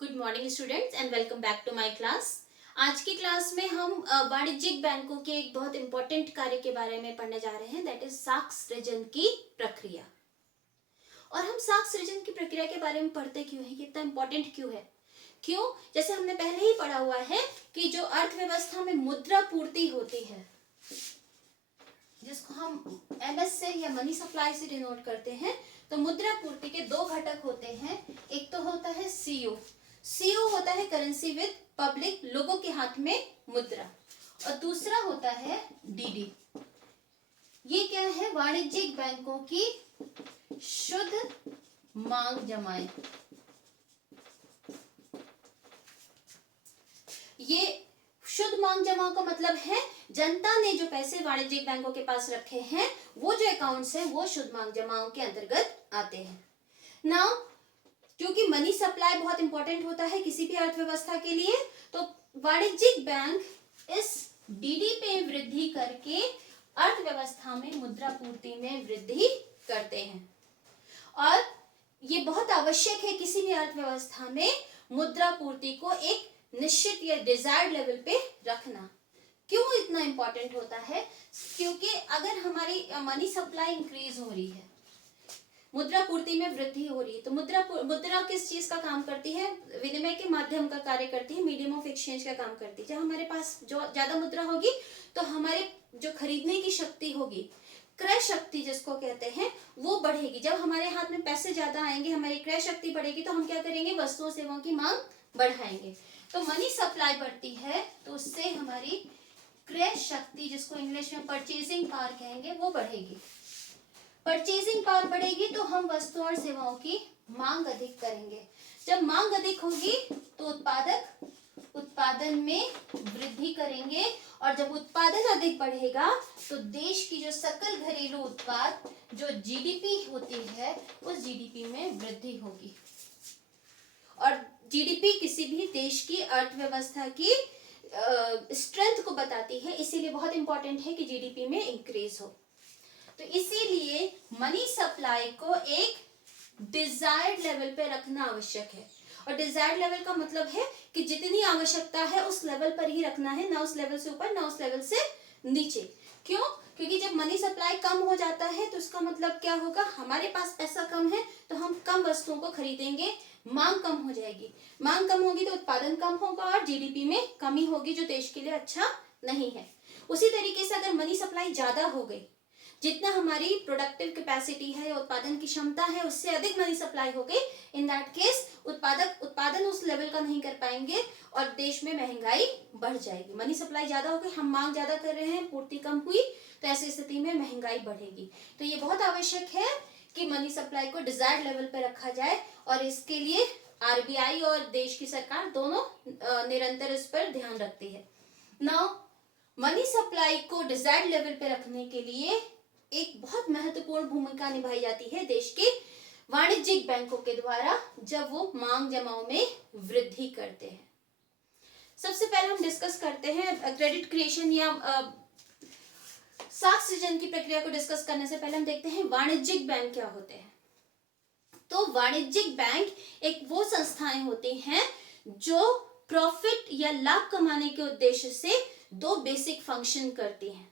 Good morning students and welcome back to my class. आज की class में हम वाणिज्यिक बैंकों के एक बहुत इंपॉर्टेंट कार्य के बारे में पढ़ने जा रहे हैं, दैट इज साख सृजन की प्रक्रिया। और हम साख सृजन की प्रक्रिया के बारे में पढ़ते क्यों हैं, इतना इंपॉर्टेंट क्यों है? क्यों? जैसे हमने पहले ही पढ़ा हुआ है कि जो अर्थव्यवस्था में मुद्रा पूर्ति होती है, जिसको हम एमएस से या मनी सप्लाई से डिनोट करते हैं, तो मुद्रा पूर्ति के दो घटक होते हैं। एक तो होता है सीओ होता है करेंसी विद पब्लिक, लोगों के हाथ में मुद्रा, और दूसरा होता है डीडी। ये क्या है? वाणिज्यिक बैंकों की शुद्ध मांग जमाएं। ये शुद्ध मांग जमाओं का मतलब है जनता ने जो पैसे वाणिज्यिक बैंकों के पास रखे हैं, वो जो अकाउंट्स हैं वो शुद्ध मांग जमाओं के अंतर्गत आते हैं। नाउ क्योंकि मनी सप्लाई बहुत इंपॉर्टेंट होता है किसी भी अर्थव्यवस्था के लिए, तो वाणिज्यिक बैंक इस डीडी पे वृद्धि करके अर्थव्यवस्था में मुद्रा पूर्ति में वृद्धि करते हैं। और ये बहुत आवश्यक है किसी भी अर्थव्यवस्था में मुद्रा पूर्ति को एक निश्चित या डिजायर्ड लेवल पे रखना। क्यों इतना इंपॉर्टेंट होता है? क्योंकि अगर हमारी मनी सप्लाई इंक्रीज हो रही है, मुद्रा पूर्ति में वृद्धि हो रही है, तो मुद्रा किस चीज का काम करती है? विनिमय के माध्यम का कार्य करती है, मीडियम ऑफ एक्सचेंज का काम करती है। जब हमारे पास जो ज्यादा मुद्रा होगी तो हमारे जो खरीदने की शक्ति होगी, क्रय शक्ति जिसको कहते हैं, वो बढ़ेगी। जब हमारे हाथ में पैसे ज्यादा आएंगे, हमारी क्रय शक्ति बढ़ेगी, तो हम क्या करेंगे? वस्तुओं सेवाओं की मांग बढ़ाएंगे। तो मनी सप्लाई बढ़ती है तो उससे हमारी क्रय शक्ति, जिसको इंग्लिश में परचेजिंग पावर कहेंगे, वो बढ़ेगी। परचेजिंग पावर बढ़ेगी तो हम वस्तुओं और सेवाओं की मांग अधिक करेंगे। जब मांग अधिक होगी तो उत्पादक उत्पादन में वृद्धि करेंगे, और जब उत्पादन अधिक बढ़ेगा तो देश की जो सकल घरेलू उत्पाद, जो जीडीपी होती है, उस जीडीपी में वृद्धि होगी। और जीडीपी किसी भी देश की अर्थव्यवस्था की स्ट्रेंथ को बताती है, इसीलिए बहुत इंपॉर्टेंट है कि जीडीपी में इंक्रीज हो। तो इसीलिए मनी सप्लाई को एक डिजायर्ड लेवल पे रखना आवश्यक है। और डिजायर्ड लेवल का मतलब है कि जितनी आवश्यकता है उस लेवल पर ही रखना है, ना उस लेवल से ऊपर, ना उस लेवल से नीचे। क्यों? क्योंकि जब मनी सप्लाई कम हो जाता है तो उसका मतलब क्या होगा? हमारे पास पैसा कम है तो हम कम वस्तुओं को खरीदेंगे, मांग कम हो जाएगी। मांग कम होगी तो उत्पादन कम होगा और जीडीपी में कमी होगी, जो देश के लिए अच्छा नहीं है। उसी तरीके से अगर मनी सप्लाई ज्यादा हो गई, जितना हमारी प्रोडक्टिव कैपेसिटी है या उत्पादन की क्षमता है, उससे अधिक मनी सप्लाई हो गई, इन दैट केस उत्पादन उस लेवल का नहीं कर पाएंगे और देश में महंगाई बढ़ जाएगी। मनी सप्लाई ज्यादा हो गई, हम मांग ज्यादा कर रहे हैं, पूर्ति कम हुई, तो ऐसी स्थिति में महंगाई बढ़ेगी। तो ये बहुत आवश्यक है कि मनी सप्लाई को डिजायर्ड लेवल पर रखा जाए, और इसके लिए आरबीआई और देश की सरकार दोनों निरंतर इस पर ध्यान रखती है। नाउ मनी सप्लाई को डिजायर्ड लेवल पे रखने के लिए एक बहुत महत्वपूर्ण भूमिका निभाई जाती है देश के वाणिज्यिक बैंकों के द्वारा, जब वो मांग जमाओ में वृद्धि करते हैं। सबसे पहले हम डिस्कस करते हैं क्रेडिट क्रिएशन या साख सृजन की प्रक्रिया को डिस्कस करने से पहले हम देखते हैं वाणिज्यिक बैंक क्या होते हैं। तो वाणिज्यिक बैंक एक वो संस्थाएं होती हैं जो प्रॉफिट या लाभ कमाने के उद्देश्य से दो बेसिक फंक्शन करती हैं।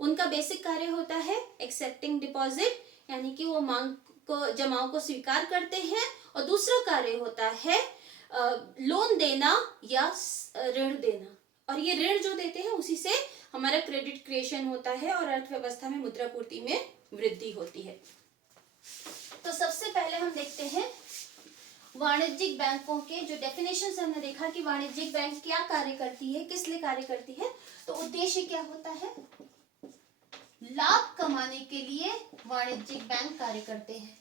उनका बेसिक कार्य होता है एक्सेप्टिंग डिपॉजिट, यानी कि वो मांग को, जमाओं को स्वीकार करते हैं, और दूसरा कार्य होता है लोन देना या ऋण देना। और ये ऋण जो देते हैं उसी से हमारा क्रेडिट क्रिएशन होता है और अर्थव्यवस्था में मुद्रा पूर्ति में वृद्धि होती है। तो सबसे पहले हम देखते हैं वाणिज्यिक बैंकों के जो डेफिनेशन से हमने देखा कि वाणिज्यिक बैंक क्या कार्य करती है, किस लिए कार्य करती है। तो उद्देश्य क्या होता है? लाभ कमाने के लिए वाणिज्यिक बैंक कार्य करते हैं।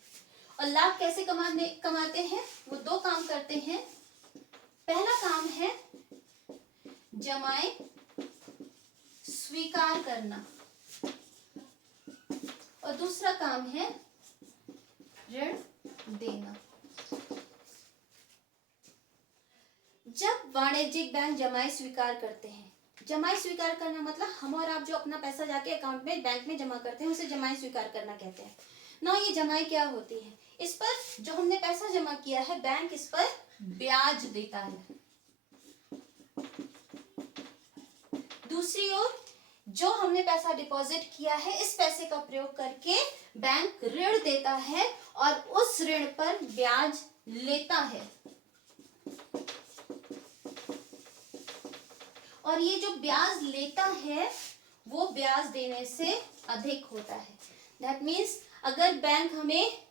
और लाभ कैसे कमाते हैं? वो दो काम करते हैं। पहला काम है जमाएं स्वीकार करना, और दूसरा काम है ऋण देना। जब वाणिज्यिक बैंक जमाएं स्वीकार करते हैं, जमाएं स्वीकार करना मतलब हम और आप जो अपना पैसा जाके अकाउंट में बैंक में जमा करते हैं, उसे जमाएं स्वीकार करना कहते हैं। ना ये जमाएं क्या होती है? इस पर जो हमने पैसा जमा किया है, बैंक इस पर ब्याज देता है। दूसरी ओर जो हमने पैसा डिपॉजिट किया है, इस पैसे का प्रयोग करके बैंक ऋण देता है और उस ऋण पर ब्याज लेता है। और ये जो ब्याज लेता है वो ब्याज देने से अधिक होता है। दैट मीन्स अगर बैंक हमें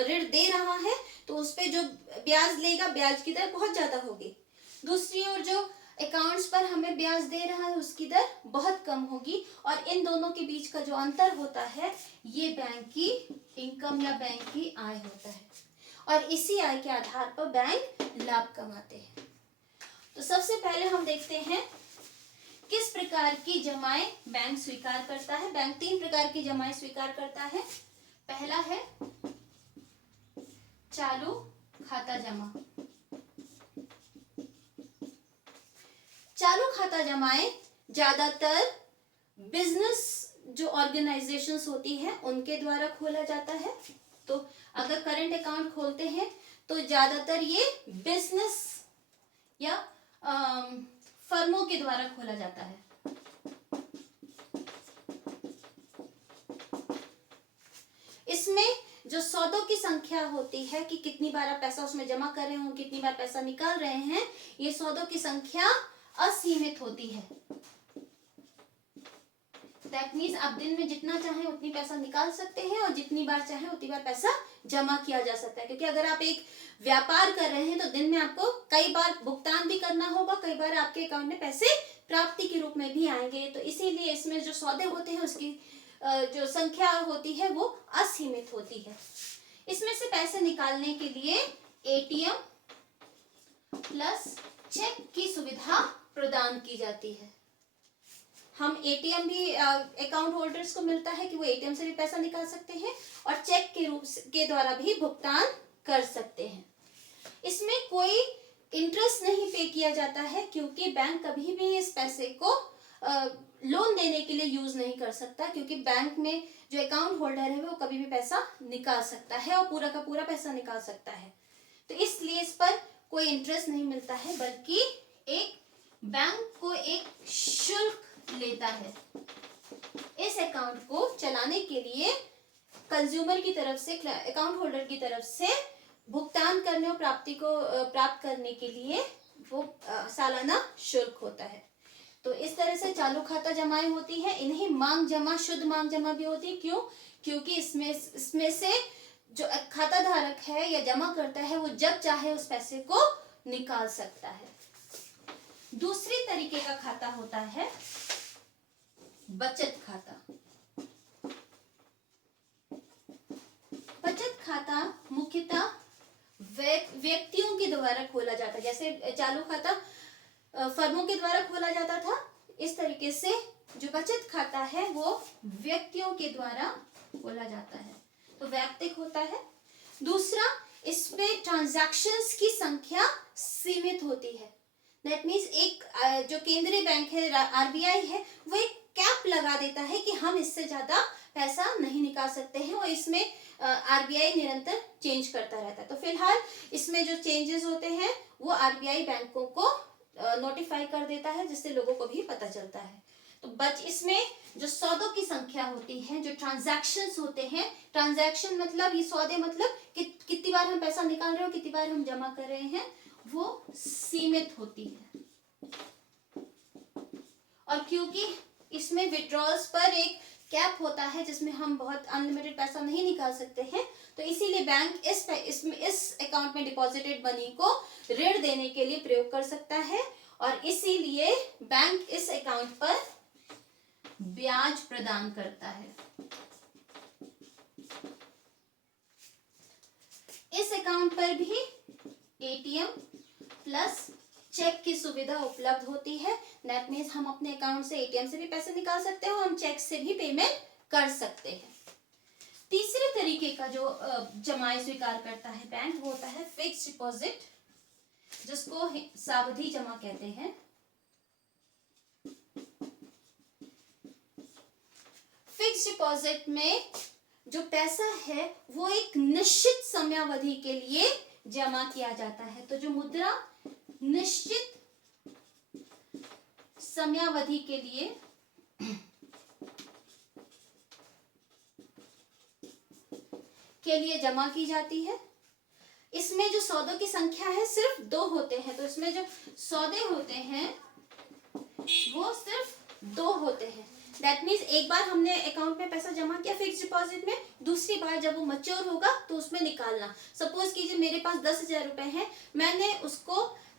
ऋण दे रहा है तो उस पे जो ब्याज लेगा, ब्याज की दर बहुत ज्यादा होगी। दूसरी ओर जो अकाउंट्स पर हमें ब्याज दे रहा है उसकी दर बहुत कम होगी, और इन दोनों के बीच का जो अंतर होता है ये बैंक की इनकम या बैंक की आय होता है, और इसी आय के आधार पर बैंक लाभ कमाते हैं। तो सबसे पहले हम देखते हैं किस प्रकार की जमाएं बैंक स्वीकार करता है। बैंक 3 प्रकार की जमाएं स्वीकार करता है। पहला है चालू खाता जमा। चालू खाता जमाएं ज्यादातर बिजनेस जो ऑर्गेनाइजेशंस होती है उनके द्वारा खोला जाता है। तो अगर करंट अकाउंट खोलते हैं तो ज्यादातर ये बिजनेस या फर्मों के द्वारा खोला जाता है। इसमें जो सौदों की संख्या होती है कि कितनी बार आप पैसा उसमें जमा कर रहे हो, कितनी बार पैसा निकाल रहे हैं, ये सौदों की संख्या असीमित होती है। दैट मीन्स आप दिन में जितना चाहें उतनी पैसा निकाल सकते हैं और जितनी बार चाहें उतनी बार पैसा जमा किया जा सकता है। क्योंकि अगर आप एक व्यापार कर रहे हैं तो दिन में आपको कई बार भुगतान भी करना होगा, कई बार आपके अकाउंट में पैसे प्राप्ति के रूप में भी आएंगे। तो इसीलिए इसमें जो सौदे होते हैं उसकी जो संख्या होती है वो असीमित होती है। इसमें से पैसे निकालने के लिए एटीएम प्लस चेक की सुविधा प्रदान की जाती है। हम एटीएम भी अकाउंट होल्डर्स को मिलता है कि वो एटीएम से भी पैसा निकाल सकते हैं और चेक के रूप के द्वारा भी भुगतान कर सकते हैं। इसमें कोई इंटरेस्ट नहीं पे किया जाता है, क्योंकि बैंक कभी भी इस पैसे को लोन देने के लिए यूज नहीं कर सकता, क्योंकि बैंक में जो अकाउंट होल्डर है वो कभी भी पैसा निकाल सकता है और पूरा का पूरा पैसा निकाल सकता है। तो इसलिए इस पर कोई इंटरेस्ट नहीं मिलता है, बल्कि एक बैंक को एक शुल्क लेता है। इस अकाउंट को चलाने के लिए कंज्यूमर की तरफ से, अकाउंट होल्डर की तरफ से भुगतान करने और प्राप्ति को प्राप्त करने के लिए वो सालाना शुल्क होता है। तो इस तरह से चालू खाता जमाएं होती है। इन्हें मांग जमा, शुद्ध मांग जमा भी होती है। क्यों? क्योंकि इसमें से जो खाता धारक है या जमा करता है वो जब चाहे उस पैसे को निकाल सकता है। दूसरी तरीके का खाता होता है बचत खाता। बचत खाता मुख्यतः व्यक्तियों के द्वारा खोला जाता है। जैसे चालू खाता फर्मों के द्वारा खोला जाता था, इस तरीके से जो बचत खाता है वो व्यक्तियों के द्वारा खोला जाता है, तो वैयक्तिक होता है। दूसरा, इसमें ट्रांजैक्शंस की संख्या सीमित होती है। दैट मीन्स एक जो केंद्रीय बैंक है, आरबीआई है, वो एक कैप लगा देता है कि हम इससे ज्यादा पैसा नहीं निकाल सकते हैं, और इसमें आरबीआई निरंतर चेंज करता रहता है। तो फिलहाल इसमें जो चेंजेस होते हैं वो आरबीआई बैंकों को नोटिफाई कर देता है, जिससे लोगों को भी पता चलता है। तो इसमें जो सौदों की संख्या होती है, जो ट्रांजैक्शंस होते हैं, ट्रांजैक्शन मतलब ये सौदे मतलब कितनी बार हम पैसा निकाल रहे हो, कितनी बार हम जमा कर रहे हैं, वो सीमित होती है। और क्योंकि इसमें विड्रॉल्स पर एक कैप होता है जिसमें हम बहुत अनलिमिटेड पैसा नहीं निकाल सकते हैं, तो इसीलिए बैंक इस अकाउंट में डिपॉजिटेड मनी को ऋण देने के लिए प्रयोग कर सकता है, और इसीलिए बैंक इस अकाउंट पर ब्याज प्रदान करता है। इस अकाउंट पर भी एटीएम प्लस चेक की सुविधा उपलब्ध होती है। दैट मीन्स हम अपने अकाउंट से एटीएम से भी पैसे निकाल सकते हैं और हम चेक से भी पेमेंट कर सकते हैं। तीसरे तरीके का जो जमाएं स्वीकार करता है बैंक, वो होता है फिक्स्ड डिपॉजिट, जिसको सावधि जमा कहते हैं। फिक्स्ड डिपॉजिट में जो पैसा है वो एक निश्चित समयावधि के लिए जमा किया जाता है। तो जो मुद्रा निश्चित समयावधि के लिए जमा की जाती है। इसमें जो सौदों की संख्या है सिर्फ 2 होते हैं, तो इसमें जो सौदे होते हैं वो सिर्फ 2 होते हैं। दैट मीन्स एक बार हमने अकाउंट में पैसा जमा किया फिक्स डिपॉजिट में, दूसरी बार जब वो मैच्योर होगा तो उसमें निकालना। सपोज कीजिए मेरे पास 10,000 रुपए हैं, मैंने उसको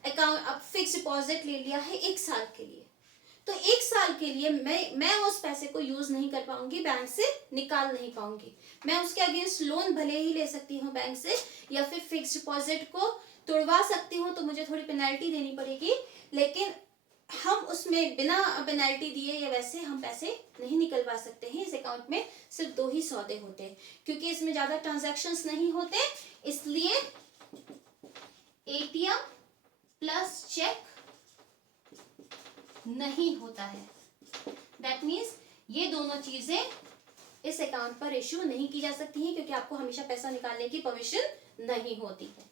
अकाउंट अब फिक्स डिपॉजिट ले लिया है 1 साल के लिए, तो 1 साल के लिए मैं उस पैसे को यूज नहीं कर पाऊंगी, बैंक से निकाल नहीं पाऊंगी। मैं उसके अगेंस्ट लोन भले ही ले सकती हूँ बैंक से, या फिर फिक्स डिपॉजिट को तोड़वा सकती हूँ, तो मुझे थोड़ी पेनल्टी देनी पड़ेगी, लेकिन हम उसमें बिना पेनल्टी दिए या वैसे हम पैसे नहीं निकलवा सकते हैं। इस अकाउंट में सिर्फ 2 ही सौदे होते हैं, क्योंकि इसमें ज्यादा ट्रांजैक्शंस नहीं होते, इसलिए एटीएम प्लस चेक नहीं होता है। दैट मीन्स ये दोनों चीजें इस अकाउंट पर इश्यू नहीं की जा सकती हैं, क्योंकि आपको हमेशा पैसा निकालने की परमिशन नहीं होती है,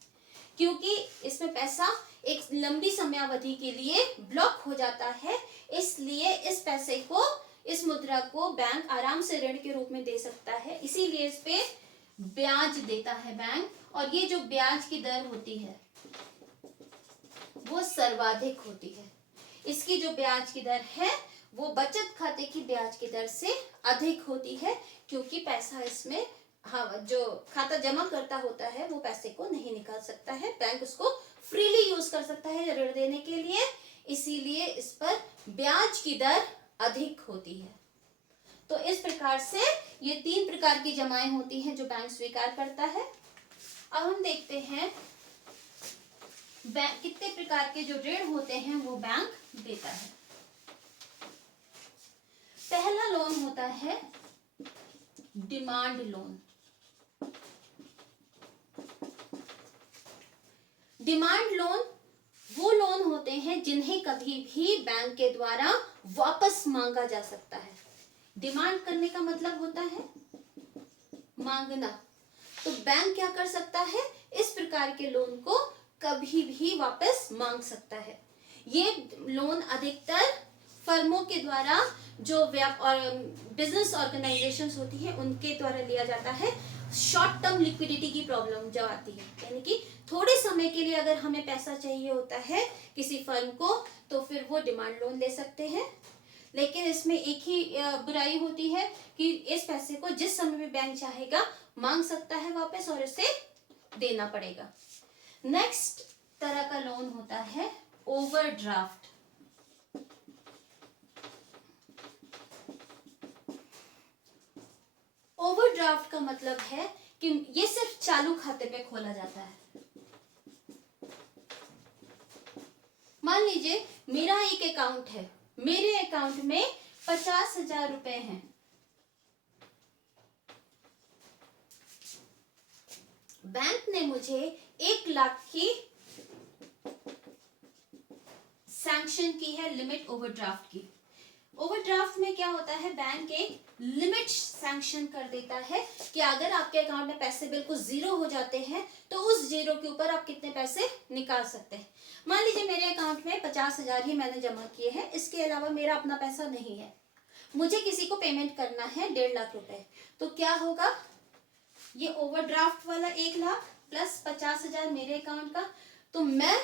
क्योंकि इसमें पैसा एक लंबी समयावधि के लिए ब्लॉक हो जाता है। इसलिए इस पैसे को, इस मुद्रा को बैंक आराम से ऋण के रूप में दे सकता है, इसीलिए इस पे ब्याज देता है बैंक। और ये जो ब्याज की दर होती है वो सर्वाधिक होती है। इसकी जो ब्याज की दर है वो बचत खाते की ब्याज की दर से अधिक होती है, क्योंकि पैसा इसमें, हाँ, जो खाता जमा करता होता है वो पैसे को नहीं निकाल सकता है, बैंक उसको फ्रीली यूज कर सकता है ऋण देने के लिए, इसीलिए इस पर ब्याज की दर अधिक होती है। तो इस प्रकार से ये 3 प्रकार की जमाएं होती हैं जो बैंक स्वीकार करता है। अब हम देखते हैं बैंक कितने प्रकार के जो ऋण होते हैं वो बैंक देता है। पहला लोन होता है डिमांड लोन। डिमांड लोन वो लोन होते हैं जिन्हें कभी भी बैंक के द्वारा वापस मांगा जा सकता है। डिमांड करने का मतलब होता है मांगना। तो बैंक क्या कर सकता है, इस प्रकार के लोन को कभी भी वापस मांग सकता है। ये लोन अधिकतर फर्मों के द्वारा, जो बिजनेस ऑर्गेनाइजेशंस होती है उनके द्वारा लिया जाता है। शॉर्ट टर्म लिक्विडिटी की प्रॉब्लम जब आती है, यानी कि थोड़े समय के लिए अगर हमें पैसा चाहिए होता है किसी फर्म को, तो फिर वो डिमांड लोन ले सकते हैं। लेकिन इसमें एक ही बुराई होती है कि इस पैसे को जिस समय भी बैंक चाहेगा मांग सकता है वापस और इसे देना पड़ेगा। नेक्स्ट तरह का लोन होता है ओवरड्राफ्ट। ओवरड्राफ्ट का मतलब है कि ये सिर्फ चालू खाते में खोला जाता है। मान लीजिए मेरा एक अकाउंट है, मेरे अकाउंट में 50,000 रुपए हैं। बैंक ने मुझे 1 लाख की सैंक्शन की है, लिमिट ओवरड्राफ्ट की। ओवरड्राफ्ट में क्या होता है, बैंक एक लिमिट सैंक्शन कर देता है कि अगर आपके अकाउंट में पैसे बिल्कुल 0 हो जाते हैं तो उस 0 के ऊपर आप कितने पैसे निकाल सकते हैं। मान लीजिए मेरे अकाउंट में 50,000 ही मैंने जमा किए हैं, इसके अलावा मेरा अपना पैसा नहीं है, मुझे किसी को पेमेंट करना है 1.5 लाख रुपए, तो क्या होगा, ये ओवरड्राफ्ट वाला 1 लाख प्लस 50,000 मेरे अकाउंट का, तो मैं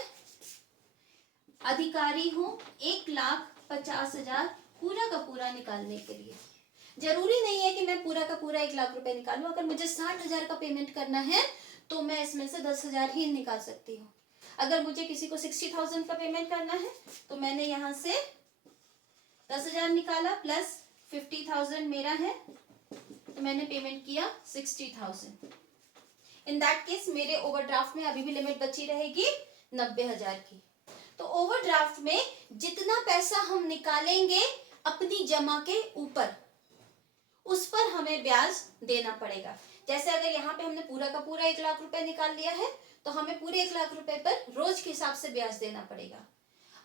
अधिकारी हूं 1,50,000 पूरा का पूरा निकालने के लिए। जरूरी नहीं है कि मैं पूरा का पूरा 1 लाख रुपए निकालूं, अगर मुझे 60,000 का पेमेंट करना है तो मैं इसमें से 10,000 ही निकाल सकती हूँ। अगर मुझे किसी को 60,000 का पेमेंट करना है तो मैंने यहाँ से 10,000 निकाला प्लस 50,000 मेरा है, तो मैंने पेमेंट किया 60,000। इन दैट केस मेरे ओवरड्राफ्ट में अभी भी लिमिट बची रहेगी 90,000 की। तो ओवरड्राफ्ट में जितना पैसा हम निकालेंगे अपनी जमा के ऊपर, उस पर हमें ब्याज देना पड़ेगा। जैसे अगर यहाँ पे हमने पूरा का पूरा 1 लाख रुपए निकाल लिया है तो हमें पूरे 1 लाख रुपए पर रोज के हिसाब से ब्याज देना पड़ेगा।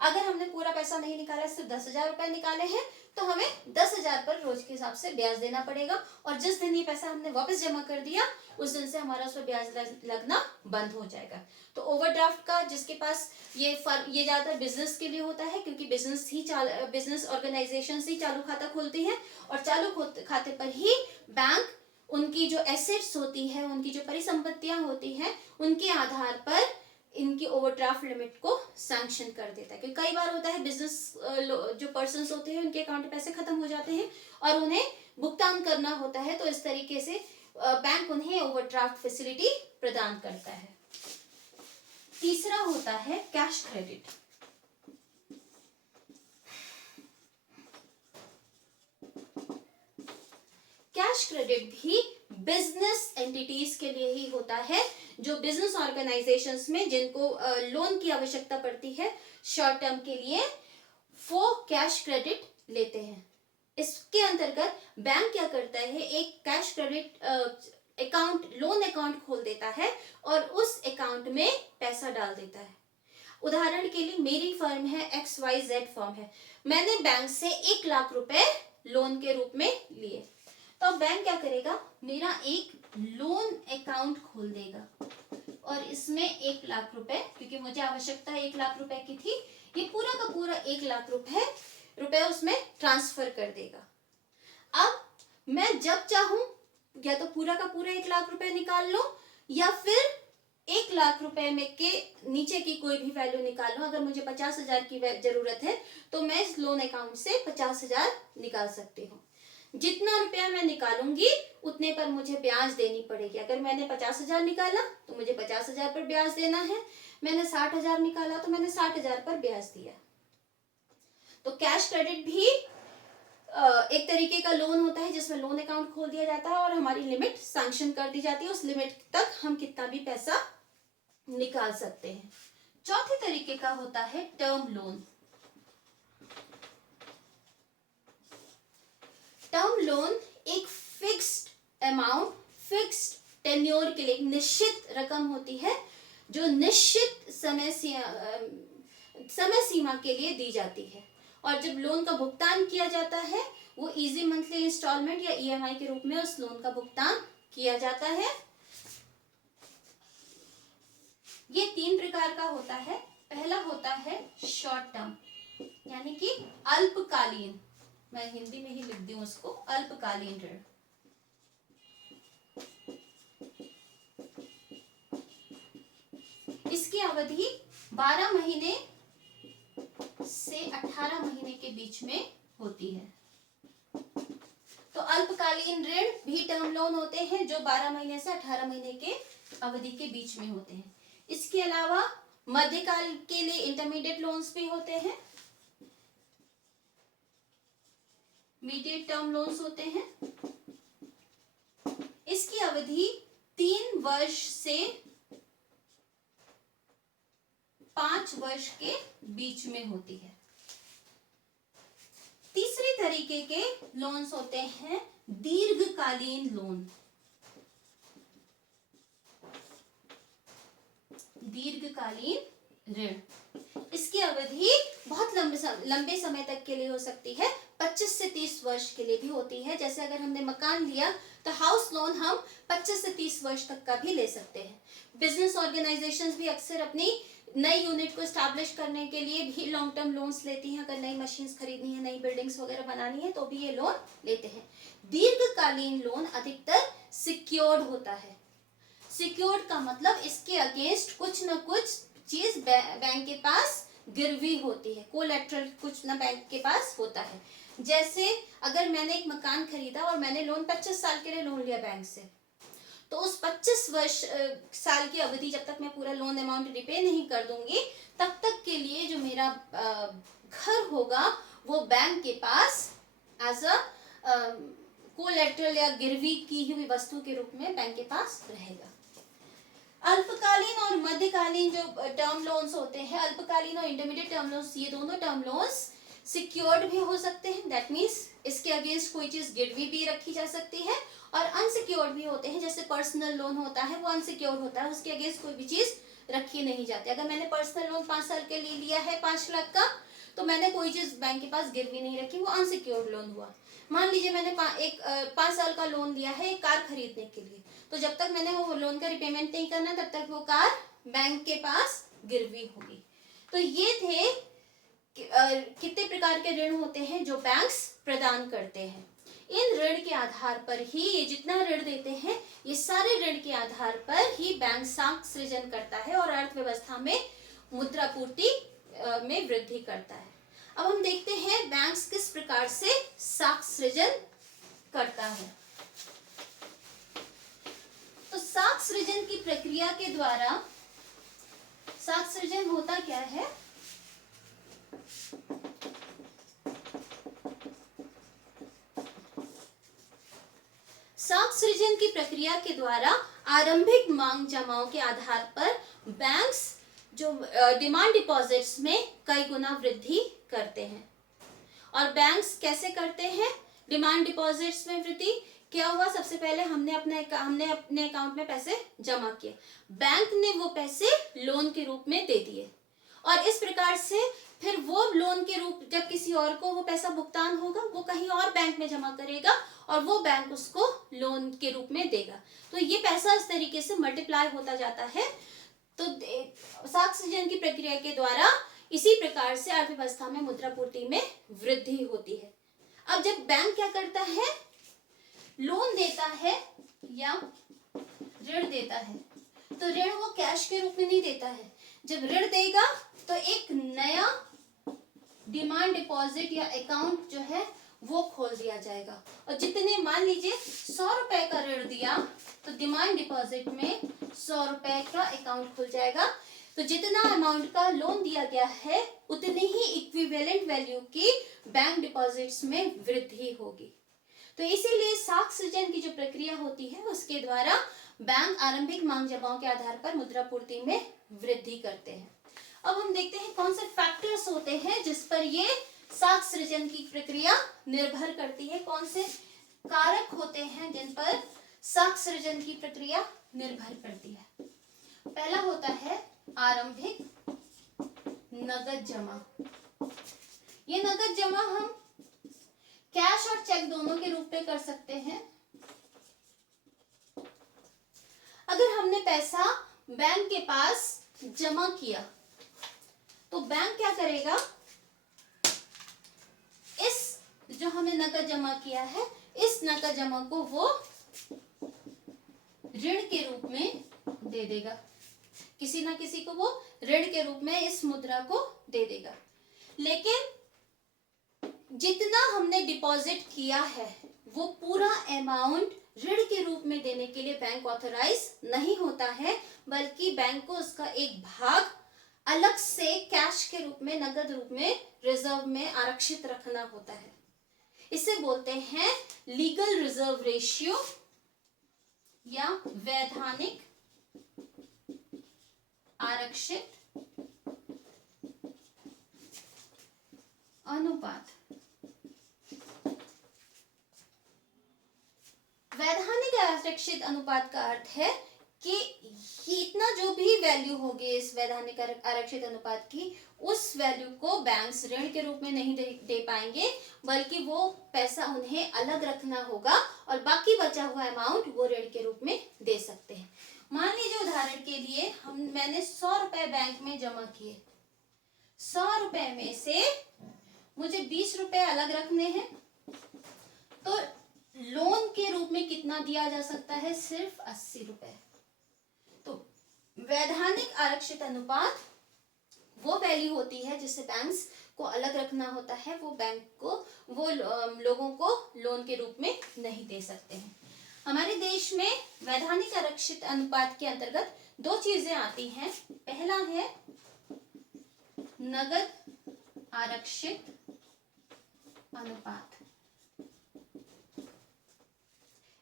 अगर हमने पूरा पैसा नहीं निकाला, सिर्फ 10,000 रुपए निकाले हैं, तो हमें 10,000 पर रोज के हिसाब से ब्याज देना पड़ेगा। और जिस दिन ये पैसा हमने वापस जमा कर दिया, उस दिन से हमारा उस पर ब्याज लगना बंद हो जाएगा। तो ओवरड्राफ्ट का जिसके पास ये ज्यादातर बिजनेस के लिए होता है, क्योंकि बिजनेस ऑर्गेनाइजेशन ही चालू खाता खोलती है, और चालू खाते पर ही बैंक उनकी जो एसेट्स होती है, उनकी जो परिसंपत्तियां होती हैं, उनके आधार पर इनकी ओवरड्राफ्ट लिमिट को सैंक्शन कर देता है। क्योंकि कई बार होता है बिजनेस जो पर्सन्स होते हैं, उनके अकाउंट में पैसे खत्म हो जाते हैं और उन्हें भुगतान करना होता है, तो इस तरीके से बैंक उन्हें ओवरड्राफ्ट फैसिलिटी प्रदान करता है। तीसरा होता है कैश क्रेडिट। कैश क्रेडिट भी बिजनेस एंटिटीज के लिए ही होता है, जो बिजनेस ऑर्गेनाइजेशंस में जिनको लोन की आवश्यकता पड़ती है शॉर्ट टर्म के लिए, वो कैश क्रेडिट लेते हैं। इसके अंतर्गत बैंक क्या करता है, एक cash credit account, loan account खोल देता है और उस अकाउंट में पैसा डाल देता है। उदाहरण के लिए मेरी फर्म है, XYZ फर्म है, मैंने बैंक से 1 लाख रुपए लोन के रूप में लिए, तो बैंक क्या करेगा, मेरा एक लोन अकाउंट खोल देगा और इसमें 1 लाख रुपए, क्योंकि मुझे आवश्यकता 1 लाख रुपए की थी, ये पूरा का पूरा 1 लाख रुपए उसमें ट्रांसफर कर देगा। अब मैं जब चाहूं या तो पूरा का पूरा 1 लाख रुपए निकाल लो, या फिर 1 लाख रुपए में के नीचे की कोई भी वैल्यू निकाल लो। अगर मुझे 50,000 की जरूरत है तो मैं इस लोन अकाउंट से 50,000 निकाल सकती हूँ। जितना रुपया मैं निकालूंगी उतने पर मुझे ब्याज देनी पड़ेगी। अगर मैंने 50,000 निकाला तो मुझे 50,000 पर ब्याज देना है, मैंने 60,000 निकाला तो मैंने 60,000 पर ब्याज दिया। तो कैश क्रेडिट भी एक तरीके का लोन होता है, जिसमें लोन अकाउंट खोल दिया जाता है और हमारी लिमिट सैंक्शन कर दी जाती है, उस लिमिट तक हम कितना भी पैसा निकाल सकते हैं। चौथे तरीके का होता है टर्म लोन। टर्म लोन एक फिक्स्ड अमाउंट, फिक्स्ड टेन्योर के लिए, एक निश्चित रकम होती है जो निश्चित समय सीमा के लिए दी जाती है, और जब लोन का भुगतान किया जाता है वो इजी मंथली इंस्टॉलमेंट या EMI के रूप में उस लोन का भुगतान किया जाता है। ये 3 प्रकार का होता है। पहला होता है शॉर्ट टर्म, यानी कि अल्पकालीन, मैं हिंदी में ही लिख दूं उसको, अल्पकालीन ऋण। इसकी अवधि 12 महीने से 18 महीने के बीच में होती है। तो अल्पकालीन ऋण भी टर्म लोन होते हैं जो 12 महीने से 18 महीने के अवधि के बीच में होते हैं। इसके अलावा मध्यकाल के लिए इंटरमीडिएट लोन्स भी होते हैं, मीडिएट टर्म लोन्स होते हैं। इसकी अवधि 3 वर्ष से 5 वर्ष के बीच में होती है। तीसरे तरीके के लोन्स होते हैं दीर्घकालीन लोन। दीर्घकालीन ऋण, इसकी अवधि बहुत लंबे समय तक के लिए हो सकती है, 25 से 30 वर्ष के लिए भी होती है। जैसे अगर हमने मकान लिया तो हाउस लोन हम 25 से 30 वर्ष तक का भी ले सकते हैं। बिजनेस ऑर्गेनाइजेशंस भी अक्सर अपनी नई यूनिट को स्टैब्लिश करने के लिए भी लॉन्ग टर्म लोन्स लेती हैं। अगर नई मशीन्स खरीदनी है, नई बिल्डिंग्स वगैरह बनानी है, तो भी ये लोन लेते हैं। दीर्घकालीन लोन अधिकतर सिक्योर्ड होता है। सिक्योर्ड का मतलब इसके अगेंस्ट कुछ न कुछ चीज बैंक के पास गिरवी होती है, कोलैटरल कुछ न बैंक के पास होता है। जैसे अगर मैंने एक मकान खरीदा और मैंने लोन 25 साल के लिए लोन लिया बैंक से, तो उस 25 साल की अवधि, जब तक मैं पूरा लोन अमाउंट रिपे नहीं कर दूंगी, तब तक के लिए जो मेरा घर होगा वो बैंक के पास एज अ कोलैटरल या गिरवी की हुई वस्तु के रूप में बैंक के पास रहेगा। अल्पकालीन और मध्यकालीन जो टर्म लोन्स होते हैं, अल्पकालीन और इंटरमीडिएट टर्म लोन्स, ये दोनों टर्म लोन्स सिक्योर्ड भी हो सकते हैं। दैट मीन्स इसके अगेंस्ट कोई चीज गिरवी भी रखी जा सकती है, और अनसिक्योर्ड भी होते हैं। जैसे पर्सनल लोन होता है, वो अनसिक्योर्ड होता है, उसके अगेंस्ट कोई भी चीज रखी नहीं जाती। अगर मैंने पर्सनल लोन 5 साल के लिए लिया है 5 लाख का, तो मैंने कोई चीज बैंक के पास गिरवी नहीं रखी, वो अनसिक्योर्ड लोन हुआ। मान लीजिए मैंने 5 साल का लोन लिया है एक कार खरीदने के लिए, तो जब तक मैंने वो लोन का रिपेमेंट नहीं करना तब तक वो कार बैंक के पास गिरवी होगी। तो ये थे कितने प्रकार के ऋण होते हैं जो बैंक्स प्रदान करते हैं। इन ऋण के आधार पर ही, ये जितना ऋण देते हैं ये सारे ऋण के आधार पर ही बैंक साख सृजन करता है और अर्थव्यवस्था में मुद्रापूर्ति में वृद्धि करता है। अब हम देखते हैं बैंक्स किस प्रकार से साख सृजन करता है। तो साख सृजन की प्रक्रिया के द्वारा साख सृजन होता क्या है? साख सृजन की प्रक्रिया के द्वारा आरंभिक मांग जमाओं के आधार पर बैंक्स जो डिमांड डिपॉजिट्स में कई गुना वृद्धि करते हैं। और बैंक्स कैसे करते हैं डिमांड डिपॉजिट्स में वृद्धि? क्या हुआ, सबसे पहले हमने अपने अकाउंट में पैसे जमा किए, बैंक ने वो पैसे लोन के रूप में दे दिए, और इस प्रकार से फिर वो लोन के रूप जब किसी और को वो पैसा भुगतान होगा वो कहीं और बैंक में जमा करेगा और वो बैंक उसको लोन के रूप में देगा। तो ये पैसा इस तरीके से मल्टीप्लाई होता जाता है। तो साख सृजन की प्रक्रिया के द्वारा इसी प्रकार से अर्थव्यवस्था में मुद्रापूर्ति में वृद्धि होती है। अब जब बैंक क्या करता है, लोन देता है या ऋण देता है, तो ऋण वो कैश के रूप में नहीं देता है। जब ऋण देगा तो एक नया डिमांड डिपॉजिट या अकाउंट जो है वो खोल दिया जाएगा, और जितने मान लीजिए 100 रुपए का ऋण दिया तो डिमांड डिपॉजिट में 100 रुपए का अकाउंट खुल जाएगा। तो जितना अमाउंट का लोन दिया गया है उतनी ही इक्विवेलेंट वैल्यू की बैंक डिपॉजिट्स में वृद्धि होगी। तो इसीलिए साख सृजन की जो प्रक्रिया होती है उसके द्वारा बैंक आरंभिक मांग जमाओं के आधार पर मुद्रापूर्ति में वृद्धि करते हैं। अब हम देखते हैं कौन से फैक्टर्स होते हैं जिस पर ये साख सृजन की प्रक्रिया निर्भर करती है, कौन से कारक होते हैं जिन पर साख सृजन की प्रक्रिया निर्भर करती है। पहला होता है आरंभिक नगद जमा। ये नगद जमा हम कैश और चेक दोनों के रूप में कर सकते हैं। अगर हमने पैसा बैंक के पास जमा किया तो बैंक क्या करेगा, इस जो हमने नकद जमा किया है इस नकद जमा को वो ऋण के रूप में दे देगा, किसी ना किसी को वो ऋण के रूप में इस मुद्रा को दे देगा। लेकिन जितना हमने डिपॉजिट किया है वो पूरा अमाउंट ऋण के रूप में देने के लिए बैंक ऑथराइज नहीं होता है, बल्कि बैंक को उसका एक भाग अलग से कैश के रूप में, नगद रूप में रिजर्व में आरक्षित रखना होता है। इसे बोलते हैं लीगल रिजर्व रेशियो या वैधानिक आरक्षित अनुपात। वैधानिक आरक्षित अनुपात का अर्थ है कि इतना जो भी वैल्यू होगी इस वैधानिक आरक्षित अनुपात की, उस वैल्यू को बैंक्स ऋण के रूप में नहीं दे पाएंगे, बल्कि वो पैसा उन्हें अलग रखना होगा और बाकी बचा हुआ अमाउंट वो ऋण के रूप में दे सकते हैं। मान लीजिए उदाहरण के लिए मैंने 100 रुपए बैंक में जमा किए, 100 रुपए में से मुझे 20 रुपए अलग रखने हैं, तो लोन के रूप में कितना दिया जा सकता है, सिर्फ 80 रुपए। तो वैधानिक आरक्षित अनुपात वो वैल्यू होती है जिससे बैंक्स को अलग रखना होता है, वो बैंक को, वो लोगों को लोन के रूप में नहीं दे सकते हैं। हमारे देश में वैधानिक आरक्षित अनुपात के अंतर्गत दो चीजें आती हैं। पहला है नगद आरक्षित अनुपात,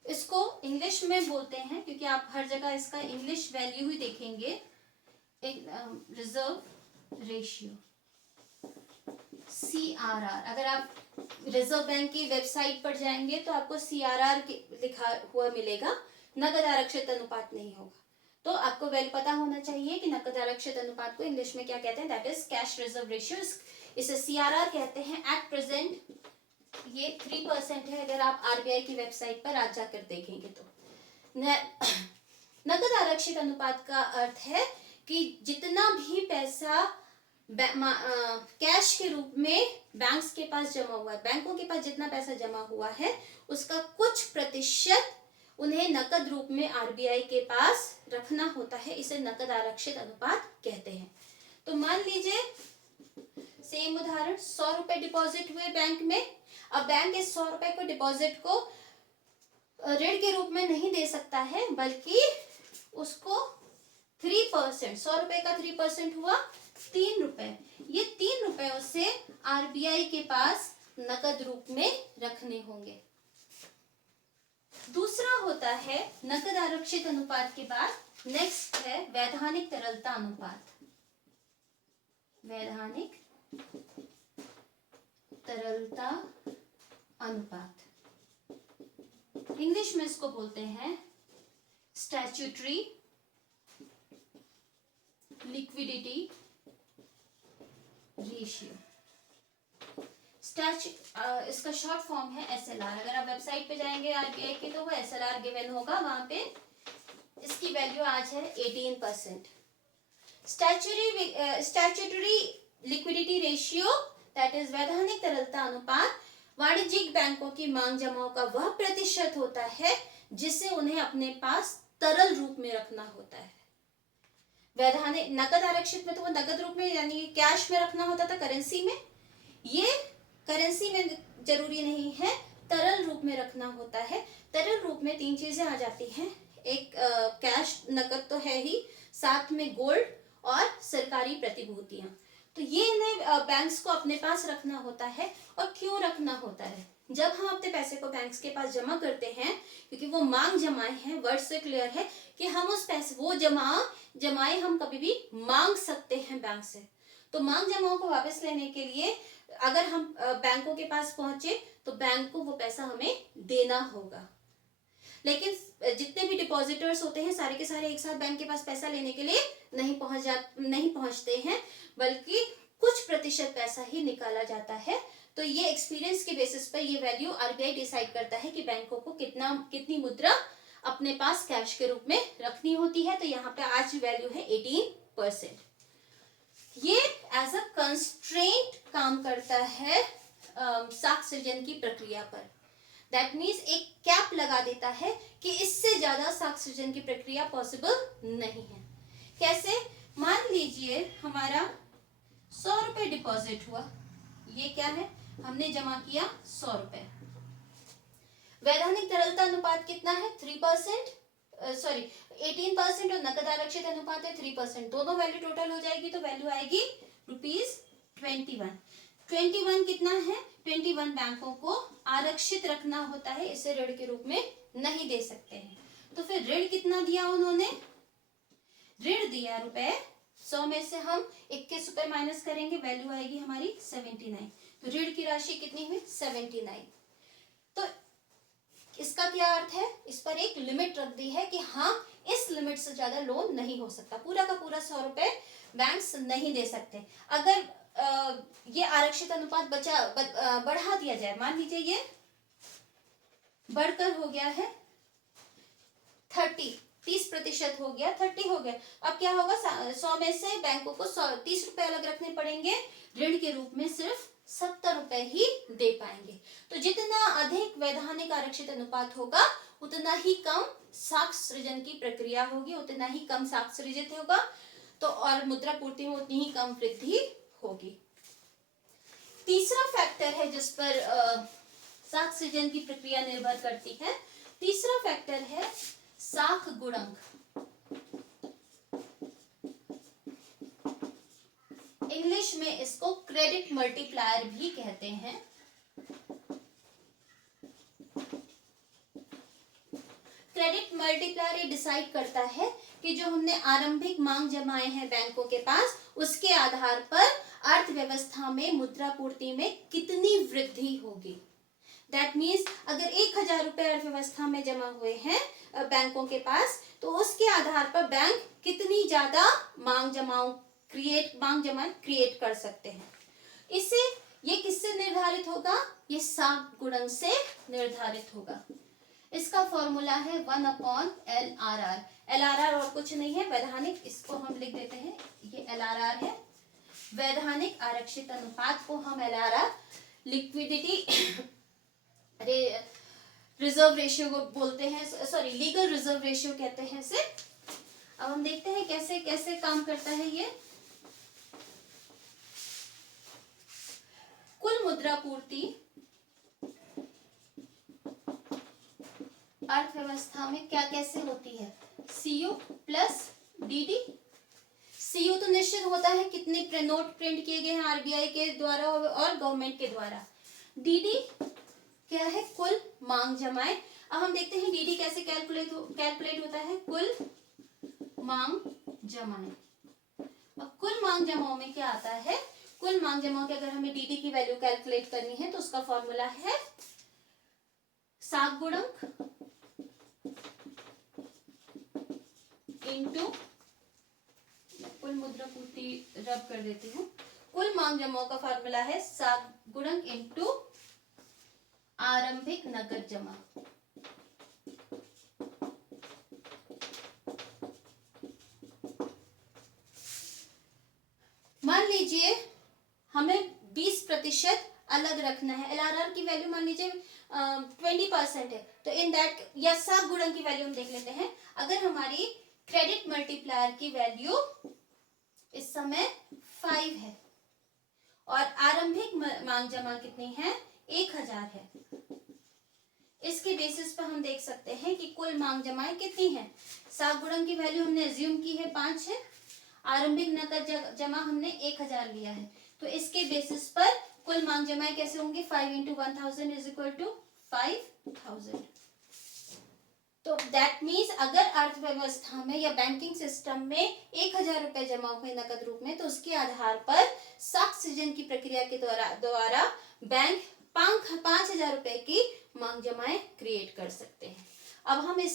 इसको इंग्लिश में बोलते हैं क्योंकि आप हर जगह इसका इंग्लिश वैल्यू ही देखेंगे, एक रिजर्व रेशियो CRR। अगर आप रिजर्व बैंक की वेबसाइट पर जाएंगे तो आपको CRR लिखा हुआ मिलेगा, नगद आरक्षित अनुपात नहीं होगा। तो आपको वैल्यू पता होना चाहिए कि नकद आरक्षित अनुपात को इंग्लिश में क्या कहते हैं, that is cash reserve ratio. इसे CRR कहते हैं। एट प्रेजेंट ये 3% है, अगर आप RBI की वेबसाइट पर आज जाकर देखेंगे तो। नकद आरक्षित अनुपात का अर्थ है कि जितना भी पैसा कैश के रूप में बैंक्स के पास जमा हुआ है, बैंकों के पास जितना पैसा जमा हुआ है उसका कुछ प्रतिशत उन्हें नकद रूप में RBI के पास रखना होता है, इसे नकद आरक्षित अनुपात कहते हैं। तो मान लीजिए सेम उदाहरण, 100 रुपए डिपॉजिट हुए बैंक में। अब बैंक इस 100 रुपए को डिपॉजिट को ऋण के रूप में नहीं दे सकता है, बल्कि उसको 3%, 100 रुपए का 3% हुआ 3 रुपए। ये 3 रुपए उसे RBI के पास नकद रूप में रखने होंगे। दूसरा होता है नकद आरक्षित अनुपात के बाद नेक्स्ट है वैधानिक तरलता अनुपात। वैधानिक तरलता अनुपात, इंग्लिश में इसको बोलते हैं स्टैट्यूटरी लिक्विडिटी रेशियो। इसका शॉर्ट फॉर्म है SLR। अगर आप वेबसाइट पे जाएंगे RBI के तो वो SLR गिवन होगा, वहां पे इसकी वैल्यू आज है 18%। Statutory liquidity ratio that is वैधानिक तरलता अनुपात वाणिज्यिक बैंकों की मांग जमाओं का वह प्रतिशत होता है जिसे उन्हें अपने पास तरल रूप में रखना होता है। वैधानिक नकद आरक्षित में तो वो नकद रूप में यानी कैश में रखना होता था, करेंसी में। ये करेंसी में जरूरी नहीं है, तरल रूप में रखना होता है। तरल रूप में 3 चीजें आ जाती हैं, एक कैश नकद तो है ही, साथ में गोल्ड और सरकारी प्रतिभूतियां। तो ये इन्हें बैंक्स को अपने पास रखना होता है। और क्यों रखना होता है? जब हम अपने पैसे को बैंक्स के पास जमा करते हैं, क्योंकि वो मांग जमाए हैं, वर्ड से क्लियर है कि हम उस पैसे वो जमाए हम कभी भी मांग सकते हैं बैंक से। तो मांग जमाओं को वापस लेने के लिए अगर हम बैंकों के पास पहुंचे तो बैंक को वो पैसा हमें देना होगा। लेकिन जितने भी डिपॉजिटर्स होते हैं सारे के सारे एक साथ बैंक के पास पैसा लेने के लिए नहीं पहुंचते हैं, बल्कि कुछ प्रतिशत पैसा ही निकाला जाता है। तो ये एक्सपीरियंस के बेसिस पर ये वैल्यू RBI डिसाइड करता है कि बैंकों को कितनी मुद्रा अपने पास कैश के रूप में रखनी होती है। तो यहाँ पे आज वैल्यू है 18%। ये एज अ कंस्ट्रेंट काम करता है साख सृजन की प्रक्रिया पर। दैट मीन्स एक कैप लगा देता है कि इससे ज्यादा साख सृजन की प्रक्रिया पॉसिबल नहीं है। कैसे? मान लीजिए हमारा 100 रुपए डिपॉजिट हुआ, ये क्या है, हमने जमा किया 100 रुपए। वैधानिक तरलता अनुपात कितना है? 3%, 18% और नकद आरक्षित अनुपात है 3%। दोनों वैल्यू टोटल हो जाएगी तो वैल्यू आएगी ₹21। 21 कितना है? 21 बैंकों को आरक्षित रखना होता है, इसे ऋण के रूप में नहीं दे सकते हैं। तो फिर ऋण कितना दिया उन्होंने? ऋण दिया रुपए, 100 में से हम 21 रुपए माइनस करेंगे, वैल्यू आएगी हमारी 79। तो ऋण की राशि कितनी हुई? 79। तो इसका क्या अर्थ है? इस पर एक लिमिट रख दी है कि हाँ, इस लिमिट से ज्यादा लोन नहीं हो सकता। पूरा का पूरा 100 रुपए बैंक्स नहीं दे सकते। अगर ये आरक्षित अनुपात बढ़ा दिया जाए, मान लीजिए ये बढ़कर हो गया है 30% हो गया, 30 हो गया। अब क्या होगा? 100 में से बैंकों को 30 रुपए अलग रखने पड़ेंगे, ऋण के रूप में सिर्फ 70 रुपए ही दे पाएंगे। तो जितना अधिक वैधानिक आरक्षित अनुपात होगा उतना ही कम साख सृजन की प्रक्रिया होगी, उतना ही कम साख सृजित होगा, तो और मुद्रा पूर्ति में उतनी ही कम वृद्धि होगी। तीसरा फैक्टर है जिस पर साख सृजन की प्रक्रिया निर्भर करती है, तीसरा फैक्टर है साख गुणक। इंग्लिश में इसको क्रेडिट मल्टीप्लायर भी कहते हैं। क्रेडिट मल्टीप्लायर ये डिसाइड करता है कि जो हमने आरंभिक मांग जमाए हैं बैंकों के पास, उसके आधार पर अर्थव्यवस्था में मुद्रा पूर्ति में कितनी वृद्धि होगी। दैट मीन्स अगर 1000 रुपए अर्थव्यवस्था में जमा हुए हैं बैंकों के पास, तो उसके आधार पर बैंक कितनी ज्यादा मांग जमाओं क्रिएट कर सकते हैं। इसे ये किससे निर्धारित होगा, ये साख गुणक से निर्धारित होगा। इसका फॉर्मूला है 1/LRR। LRR और कुछ नहीं है, वैधानिक, इसको हम लिख देते हैं, ये LRR है, वैधानिक आरक्षित अनुपात को हम LRR, लिक्विडिटी रिजर्व रेशियो को बोलते हैं, सॉरी लीगल रिजर्व रेशियो कहते हैं इसे। अब हम देखते हैं कैसे कैसे काम करता है ये। कुल मुद्रा पूर्ति अर्थव्यवस्था में क्या कैसे होती है, CU प्लस DD। CU तो निश्चित होता है कितने नोट प्रिंट किए गए हैं RBI के द्वारा और गवर्नमेंट के द्वारा। DD क्या है, कुल मांग जमाएं। अब हम देखते हैं DD कैसे कैलकुलेट होता है, कुल मांग जमाएं। अब कुल मांग जमाओं में क्या आता है, कुल मांग जमाओं के अगर हमें DD की वैल्यू कैलकुलेट करनी है तो उसका फॉर्मूला है साख गुणक इंटू, कुल मुद्रा पूर्ति रब कर देती हूँ, कुल मांग जमाओं का फॉर्मूला है साख गुणक इंटू आरंभिक नकद जमा। मान लीजिए हमें 20% अलग रखना है, LRR की वैल्यू मान लीजिए 20% है, तो इन दैट, या साख गुणक की वैल्यू हम देख लेते हैं। अगर हमारी क्रेडिट मल्टीप्लायर की वैल्यू इस समय 5 है और आरंभिक मांग जमा कितनी है, 1000 है, इसके बेसिस पर हम देख सकते हैं कि कुल मांग जमाएं कितनी है। साख गुणक की वैल्यू हमने अज्यूम की है 5 है, आरंभिक नकद जमा हमने 1000 लिया है, तो इसके बेसिस पर कुल मांग जमाएं कैसे होंगी, 5 × 1000 इज इक्वल टू 5000। तो दैट मीन्स अगर अर्थव्यवस्था में या बैंकिंग सिस्टम में 1000 रुपए जमा हुए नकद रूप में, तो उसके आधार पर साख सृजन की प्रक्रिया के द्वारा बैंक 5000 रुपए की मांग जमाएं क्रिएट कर सकते हैं। अब हमने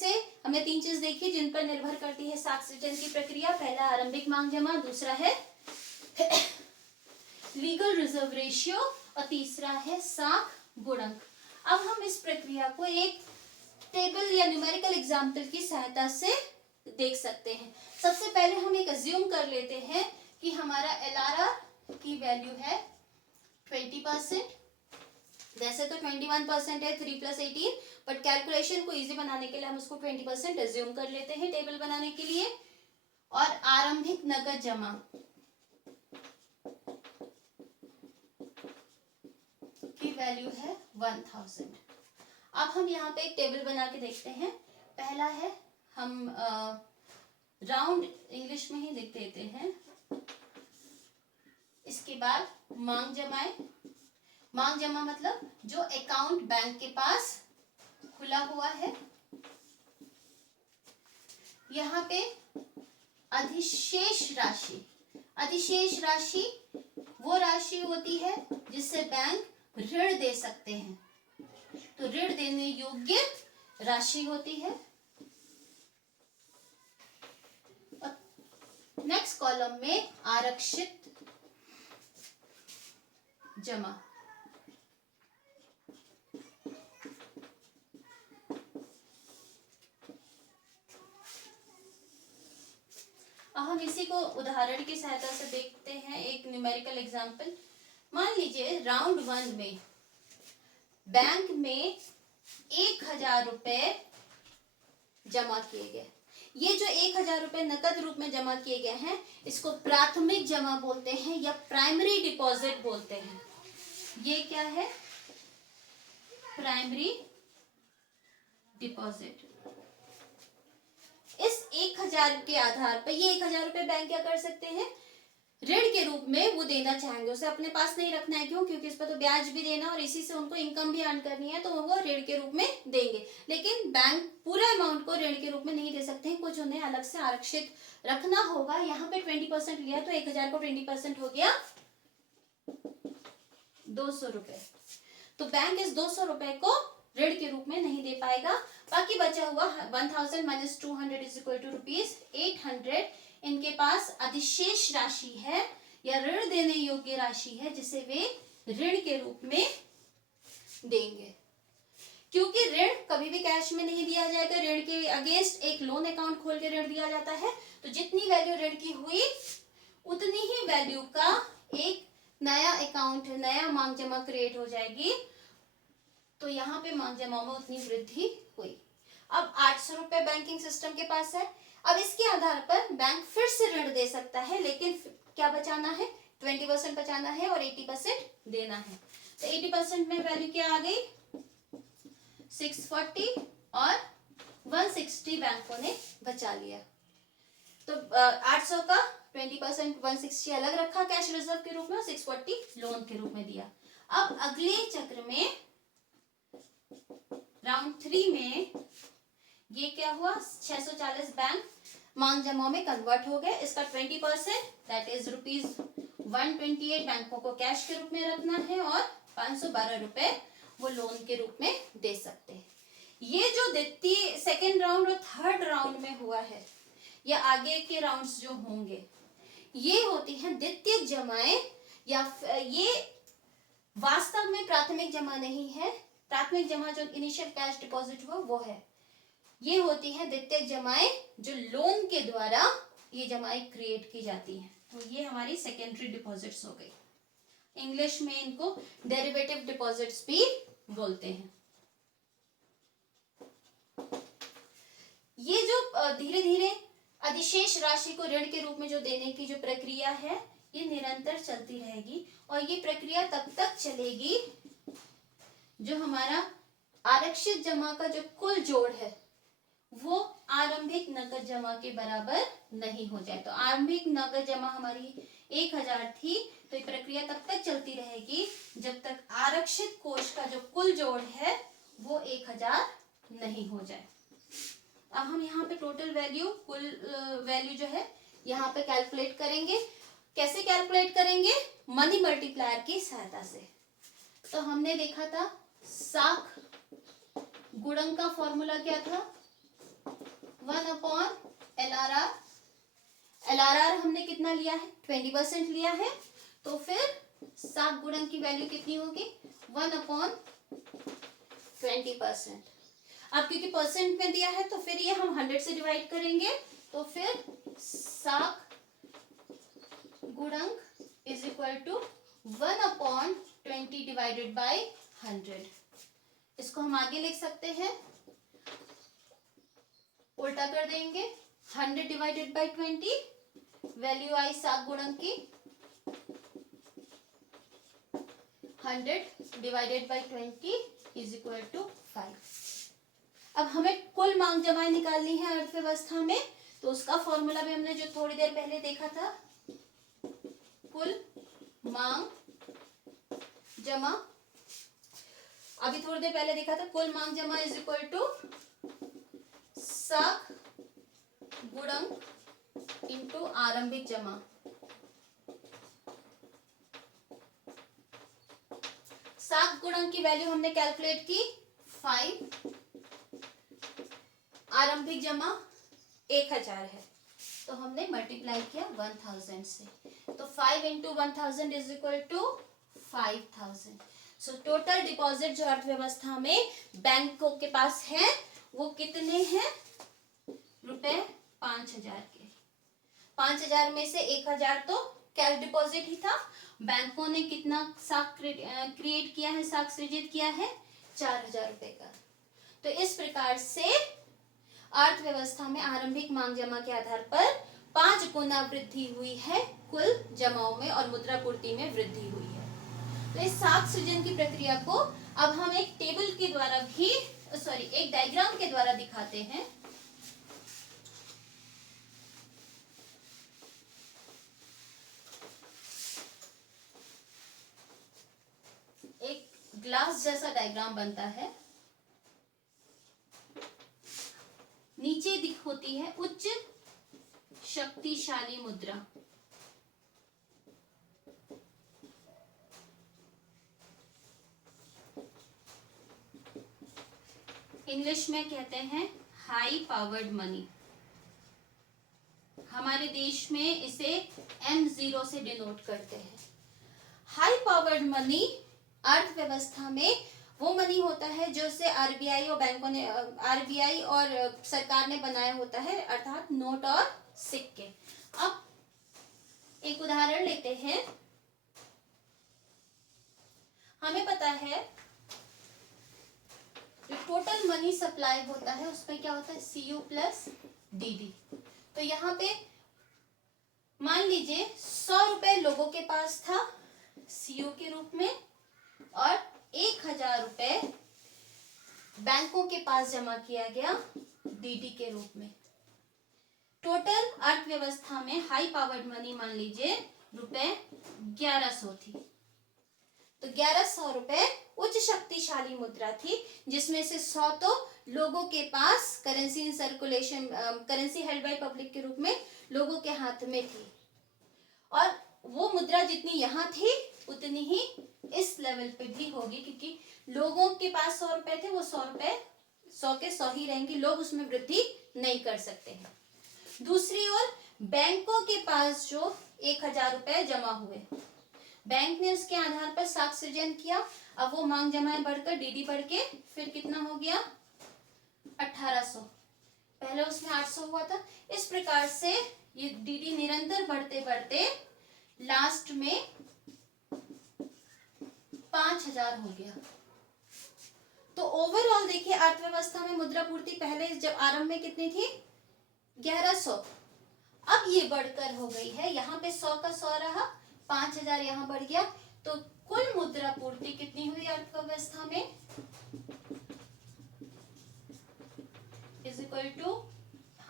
3 चीज देखी जिन पर निर्भर करती है साख सृजन की प्रक्रिया। पहला आरंभिक मांग जमा, दूसरा है लीगल रिजर्व रेशियो और तीसरा है साख गुणक। अब हम इस प्रक्रिया को एक टेबल या न्यूमेरिकल एग्जाम्पल की सहायता से देख सकते हैं। सबसे पहले हम एक अज्यूम कर लेते हैं कि हमारा LRR की वैल्यू है 20%, वैसे तो 21% है 3 + 18, बट कैलकुलेशन को इजी बनाने के लिए हम उसको 20% अज्यूम कर लेते हैं टेबल बनाने के लिए। और आरंभिक नकद जमा की वैल्यू है 1000। अब हम यहाँ पे एक टेबल बना के देखते हैं। पहला है, हम राउंड इंग्लिश में ही लिख देते हैं। इसके बाद मांग जमाएं, मांग जमा मतलब जो अकाउंट बैंक के पास खुला हुआ है। यहाँ पे अधिशेष राशि, अधिशेष राशि वो राशि होती है जिससे बैंक ऋण दे सकते हैं, तो ऋण देने योग्य राशि होती है। और नेक्स्ट कॉलम में आरक्षित जमा, अब हम इसी को उदाहरण की सहायता से देखते हैं, एक न्यूमेरिकल एग्जांपल। मान लीजिए राउंड 1 में बैंक में 1000 रुपए जमा किए गए। ये जो 1000 रुपए नकद रूप में जमा किए गए हैं, इसको प्राथमिक जमा बोलते हैं या प्राइमरी डिपॉजिट बोलते हैं। ये क्या है, प्राइमरी डिपॉजिट। इस 1000 के आधार पर ये 1000 रुपए बैंक क्या कर सकते हैं, ऋण के रूप में वो देना चाहेंगे। उसे अपने पास नहीं रखना है, क्यों, क्योंकि इस पर तो ब्याज भी देना और इसी से उनको इनकम भी अर्न करनी है, तो वो ऋण के रूप में देंगे। लेकिन बैंक पूरा अमाउंट को ऋण के रूप में नहीं दे सकते हैं, कुछ उन्हें अलग से आरक्षित रखना होगा। यहाँ पे 20% लिया तो 1000 को 20% हो गया 200 रुपए। तो बैंक इस 200 रुपए को ऋण के रूप में नहीं दे पाएगा। बाकी बचा हुआ 1000 minus 200 is equal to rupees 800 इनके पास अधिशेष राशि है या ऋण देने योग्य राशि है जिसे वे ऋण के रूप में देंगे। क्योंकि ऋण कभी भी कैश में नहीं दिया जाएगा, ऋण के अगेंस्ट एक लोन अकाउंट खोल के ऋण दिया जाता है। तो जितनी वैल्यू ऋण की हुई उतनी ही वैल्यू का एक नया अकाउंट, नया मांग जमा क्रिएट हो जाएगी। तो यहाँ पे मांग जमा में उतनी वृद्धि हुई। अब 800 रुपए बैंकिंग सिस्टम के पास है। अब इसके आधार पर बैंक फिर से ऋण दे सकता है, लेकिन क्या बचाना है, 20% बचाना है और 80% देना है। तो 80% में वैल्यू क्या आ गई, 640 और 160 बैंकों ने बचा लिया। तो 800 का 20% 160 अलग रखा कैश रिजर्व के रूप में, 640 लोन के रूप में दिया। अब अगले चक्र में राउंड 3 में ये क्या हुआ, 640 बैंक मांग जमा में कन्वर्ट हो गए। इसका 20% दैट इज रुपीज 128 बैंकों को कैश के रूप में रखना है और 512 रुपए वो लोन के रूप में दे सकते हैं। ये जो द्वितीय, सेकेंड राउंड और थर्ड राउंड में हुआ है या आगे के राउंड्स जो होंगे, ये होती हैं द्वितीय जमाएं, या ये वास्तव में प्राथमिक जमा नहीं है। प्राथमिक जमा जो इनिशियल कैश डिपॉजिट हुआ वो है। ये होती है द्वितीय जमाएं जो लोन के द्वारा ये जमाएं क्रिएट की जाती हैं। तो ये हमारी सेकेंडरी डिपॉजिट्स हो गई। इंग्लिश में इनको डेरिवेटिव डिपॉजिट्स भी बोलते हैं। ये जो धीरे धीरे अधिशेष राशि को ऋण के रूप में जो देने की जो प्रक्रिया है, ये निरंतर चलती रहेगी और ये प्रक्रिया तब तक चलेगी जो हमारा आरक्षित जमा का जो कुल जोड़ है वो आरंभिक नकद जमा के बराबर नहीं हो जाए। तो आरंभिक नकद जमा हमारी 1000 थी, तो ये प्रक्रिया तब तक चलती रहेगी जब तक आरक्षित कोष का जो कुल जोड़ है वो 1000 नहीं हो जाए। अब हम यहाँ पे टोटल वैल्यू, कुल वैल्यू जो है यहाँ पे कैलकुलेट करेंगे। कैसे कैलकुलेट करेंगे, मनी मल्टीप्लायर की सहायता से। तो हमने देखा था साख गुणक का फॉर्मूला क्या था, 1/LRR। LRR हमने कितना लिया है, 20% लिया है। तो फिर साख गुणक की वैल्यू कितनी होगी, 1/20%। अब क्योंकि परसेंट में दिया है तो फिर ये हम 100 से डिवाइड करेंगे। तो फिर साख गुणक is equal to 1/20 divided by 100। इसको हम आगे लिख सकते हैं, उल्टा कर देंगे, 100 डिवाइडेड बाय 20, वैल्यू आई साख गुणक की 100 divided by 20 is equal to 5। अब हमें कुल मांग जमाएं निकालनी है अर्थव्यवस्था में, तो उसका फॉर्मूला भी हमने जो थोड़ी देर पहले देखा था, कुल मांग जमा, अभी थोड़ी देर पहले देखा था, कुल मांग जमा इज इक्वल टू साख गुणक इंटू आरंभिक जमा। साख गुणक की वैल्यू हमने कैलकुलेट की 5, आरंभिक जमा 1000 है, तो हमने मल्टीप्लाई किया 1000 से। तो 5 into 1000 is equal to 5000। So total deposit जो अर्थव्यवस्था में बैंकों के पास है वो कितने हैं, रुपए 5000 के। 5000 में से 1000 तो कैश डिपॉजिट ही था। बैंकों ने कितना साख क्रिएट किया है, साख सृजित किया है, 4000 रुपए का। तो इस प्रकार से अर्थव्यवस्था में आरंभिक मांग जमा के आधार पर 5 गुना वृद्धि हुई है, कुल जमाओं में और मुद्रापूर्ति में वृद्धि हुई है। तो इस साख सृजन की प्रक्रिया को अब हम एक टेबल के द्वारा भी, एक डायग्राम के द्वारा दिखाते हैं। एक ग्लास जैसा डायग्राम बनता है, नीचे होती है उच्च शक्तिशाली मुद्रा, इंग्लिश में कहते हैं हाई पावर्ड मनी। हमारे देश में इसे M0 से डिनोट करते हैं। हाई पावर्ड मनी अर्थव्यवस्था में वो मनी होता है जो से आरबीआई और बैंकों ने आरबीआई और सरकार ने बनाया होता है, अर्थात नोट और सिक्के। अब एक उदाहरण लेते हैं। हमें पता है जो टोटल मनी सप्लाई होता है उसमें क्या होता है, CU प्लस DD। तो यहाँ पे मान लीजिए 100 रुपए लोगों के पास था CU के रूप में और 1000 रुपए बैंकों के पास जमा किया गया DD के रूप में। टोटल अर्थव्यवस्था में हाई पावर्ड मनी मान लीजिए रुपए 1100 थी। तो 1100 रुपए उच्च शक्तिशाली मुद्रा थी, जिसमें से 100 तो लोगों के पास currency in circulation, currency held by public के रूप में लोगों के हाथ में थी, और वो मुद्रा जितनी यहाँ थी उतनी ही इस लेवल पे भी होगी, क्योंकि लोगों के पास 100 रुपए थे, वो 100 रुपए 100 के 100 ही रहेंगे, लोग उसमें वृद्धि नहीं कर सकते हैं। दूसरी ओर बैंकों के पास जो 1000 रुपए जमा हुए, बैंक ने उसके आधार पर साख सृजन किया। अब वो मांग जमाएं बढ़कर DD बढ़ के फिर कितना हो गया 1800, पहले उसमें 800 हुआ था। इस प्रकार से ये DD निरंतर बढ़ते बढ़ते लास्ट में 5000 हो गया। तो ओवरऑल देखिए अर्थव्यवस्था में मुद्रा पूर्ति पहले जब आरंभ में कितनी थी 1100, अब ये बढ़कर हो गई है, यहाँ पे 100 का 100 रहा, 5000 यहाँ बढ़ गया। तो कुल मुद्रा पूर्ति कितनी हुई अर्थव्यवस्था में, is equal to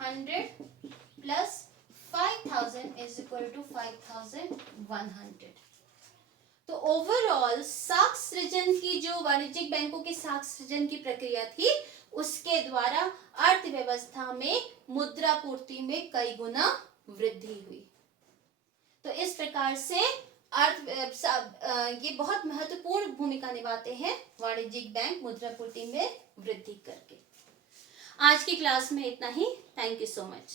100 plus 5000 is equal to 5100। तो ओवरऑल साख सृजन की जो वाणिज्यिक बैंकों के साख सृजन की प्रक्रिया थी, उसके द्वारा अर्थव्यवस्था में मुद्रा पूर्ति में कई गुना वृद्धि हुई। तो इस प्रकार से ये बहुत महत्वपूर्ण भूमिका निभाते हैं वाणिज्यिक बैंक मुद्रा पूर्ति में वृद्धि करके। आज की क्लास में इतना ही। Thank you so much.